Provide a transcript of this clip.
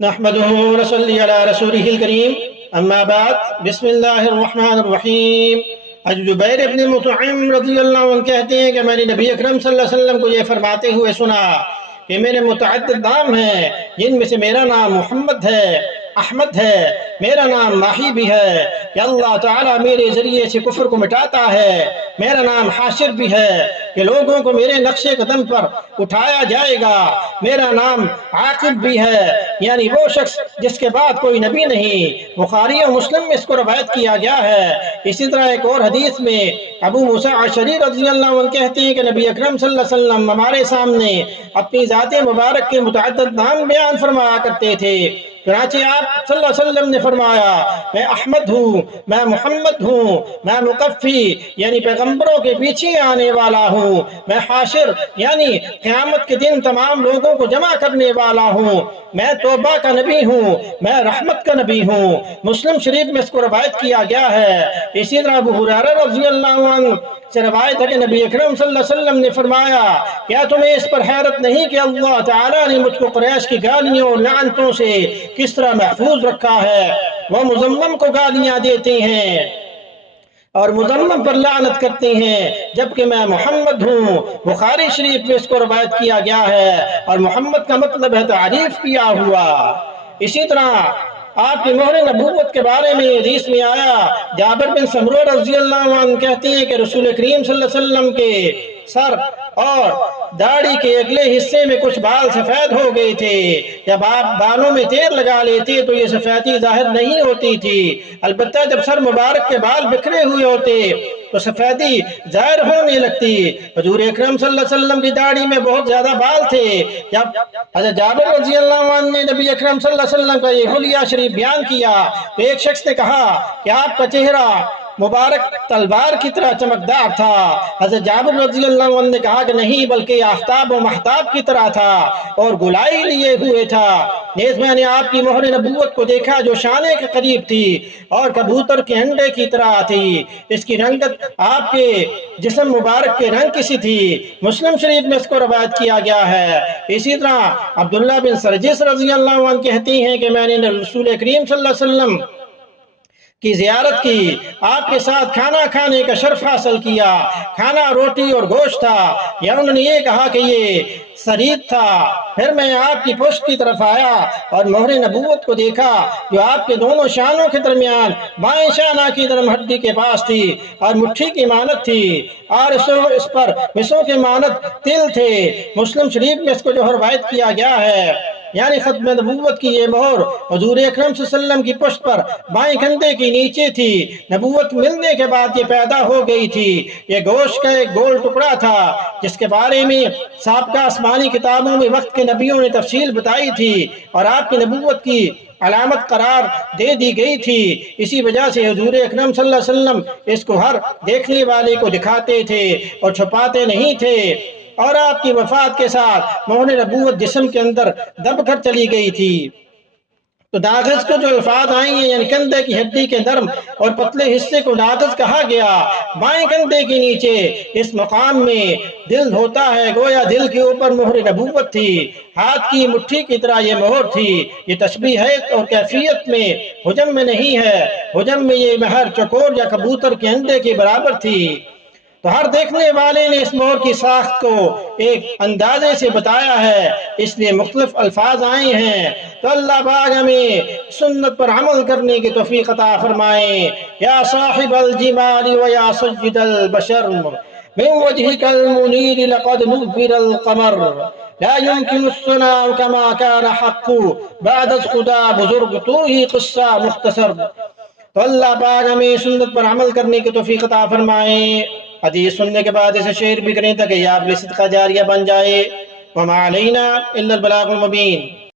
نحمده ونصلي على رسوله الكريم اما بعد بسم اللہ الرحمن الرحیم۔ حضرت جبیر ابن مطعم رضی اللہ عنہ کہتے ہیں کہ میں نے نبی اکرم صلی اللہ علیہ وسلم کو یہ فرماتے ہوئے سنا کہ میرے متعدد نام ہیں، جن میں سے میرا نام محمد ہے، احمد ہے، میرا نام ماہی بھی ہے کہ اللہ تعالیٰ میرے ذریعے سے کفر کو مٹاتا ہے، میرا نام حاشر بھی ہے کہ لوگوں کو میرے نقش قدم پر اٹھایا جائے گا، میرا نام عاقب بھی ہے یعنی وہ شخص جس کے بعد کوئی نبی نہیں۔ بخاری و مسلم میں اس کو روایت کیا گیا ہے۔ اسی طرح ایک اور حدیث میں ابو موسیٰ اشعری رضی اللہ عنہ کہتے ہیں کہ نبی اکرم صلی اللہ علیہ وسلم ہمارے سامنے اپنی ذات مبارک کے متعدد نام بیان فرمایا کرتے تھے۔ چنانچہ آپ صلی اللہ علیہ وسلم نے فرمایا، میں احمد ہوں، میں محمد ہوں، میں مقفی یعنی پیغمبروں کے پیچھے آنے والا ہوں، میں حاشر یعنی قیامت کے دن تمام لوگوں کو جمع کرنے والا ہوں، میں توبہ کا نبی ہوں، میں رحمت کا نبی ہوں۔ مسلم شریف میں اس کو روایت کیا گیا ہے۔ اسی طرح ابو ہریرہ رضی اللہ عنہ سے روایت ہے کہ نبی اکرم صلی اللہ علیہ وسلم نے فرمایا، کیا تمہیں اس پر حیرت نہیں کہ اللہ تعالیٰ نے مجھ کو قریش کی گالیوں اور لعنتوں سے کس طرح محفوظ رکھا ہے؟ وہ مزمم کو گالیاں دیتے ہیں اور مزمم پر لعنت کرتے ہیں، جبکہ میں محمد ہوں۔ بخاری شریف میں اس کو روایت کیا گیا ہے اور محمد کا مطلب ہے تعریف کیا ہوا۔ اسی طرح آپ کی مہر نبوت کے بارے میں حدیث میں آیا، جابر بن سمرہ رضی اللہ عنہ کہتے ہیں کہ رسول کریم صلی اللہ علیہ وسلم کے سر اور داڑھی کے اگلے حصے میں کچھ بال سفید ہو گئے تھے۔ جب آپ بالوں میں تیل لگا لیتے تو یہ سفیدی ظاہر نہیں ہوتی تھی، البتہ جب سر مبارک کے بال بکھرے ہوئے ہوتے تو سفیدی ظاہر ہونے لگتی۔ حضور اکرم صلی اللہ علیہ وسلم کی داڑھی میں بہت زیادہ بال تھے۔ جب حضرت جابر رضی اللہ عنہ نے نبی اکرم صلی اللہ علیہ وسلم کا یہ حلیہ شریف بیان کیا تو ایک شخص نے کہا کہ آپ کا چہرہ مبارک تلوار کی طرح چمکدار تھا۔ حضرت جابر رضی اللہ عنہ نے کہا کہ نہیں، بلکہ آفتاب و مہتاب کی طرح تھا اور گلائی لیے ہوئے تھا۔ نیز میں نے آپ کی مہر نبوت کو دیکھا جو شانے کے قریب تھی اور کبوتر کے انڈے کی طرح تھی، اس کی رنگت آپ کے جسم مبارک کے رنگ کی سی تھی۔ مسلم شریف میں اس کو روایت کیا گیا ہے۔ اسی طرح عبداللہ بن سرجس رضی اللہ عنہ کہتی ہیں کہ میں نے رسول کریم صلی اللہ علیہ وسلم کی زیارت کی، آپ کے ساتھ کھانا کھانے کا شرف حاصل کیا۔ کھانا روٹی اور گوشت تھا، یا انہوں نے یہ کہا کہ یہ سرید تھا۔ پھر میں آپ کی پشت کی طرف آیا اور مہر نبوت کو دیکھا جو آپ کے دونوں شانوں کے درمیان بائیں شانہ کی نرم ہڈی کے پاس تھی اور مٹھی کی مانت تھی، اور اس پر مسوں کے مانت تل تھے۔ مسلم شریف میں اس کو جو روایت کیا گیا ہے یعنی ختم نبوت کی یہ مہر حضور اکرم صلی اللہ علیہ وسلم کی پشت پر بائیں کندھے کے نیچے تھی۔ نبوت ملنے کے بعد یہ پیدا ہو گئی تھی۔ یہ گوشت کا ایک گول ٹکڑا تھا جس کے بارے میں سابقہ آسمانی کتابوں میں وقت کے نبیوں نے تفصیل بتائی تھی اور آپ کی نبوت کی علامت قرار دے دی گئی تھی۔ اسی وجہ سے حضور اکرم صلی اللہ علیہ وسلم اس کو ہر دیکھنے والے کو دکھاتے تھے اور چھپاتے نہیں تھے، اور آپ کی وفات کے ساتھ مہر نبوت جسم کے اندر دب کر چلی گئی تھی۔ تو ناغز کو جو الفاظ آئی ہیں یعنی کندھے کی ہڈی کے نرم اور پتلے حصے کو ناغز کہا گیا۔ بائیں کندھے کے نیچے اس مقام میں دل ہوتا ہے، گویا دل کے اوپر مہر نبوت تھی۔ ہاتھ کی مٹھی کی طرح یہ مہر تھی۔ یہ تشبیہیت اور کیفیت میں حجم میں نہیں ہے، حجم میں یہ مہر چکور یا کبوتر کے انڈے کے برابر تھی۔ تو ہر دیکھنے والے نے اس مہر کی ساخت کو ایک اندازے سے بتایا ہے، اس لیے مختلف الفاظ آئے ہیں۔ تو اللہ پاک ہمیں سنت پر عمل کرنے کی توفیق عطا فرمائے۔ یا صاحب الجمال و یا سید البشر من وجهك المنير لقد نور القمر لا يمكن الصناع كما كان حق بعد از خدا بزرگ تو ہی قصہ مختصر۔ تو اللہ پاک ہمیں سنت پر عمل کرنے کی توفیق عطا فرمائے۔ حدیث سننے کے بعد اسے شیئر بھی کریں تاکہ یہ آپ کے صدقہ جاریہ بن جائے۔ وما علینا الا البلاغ المبین۔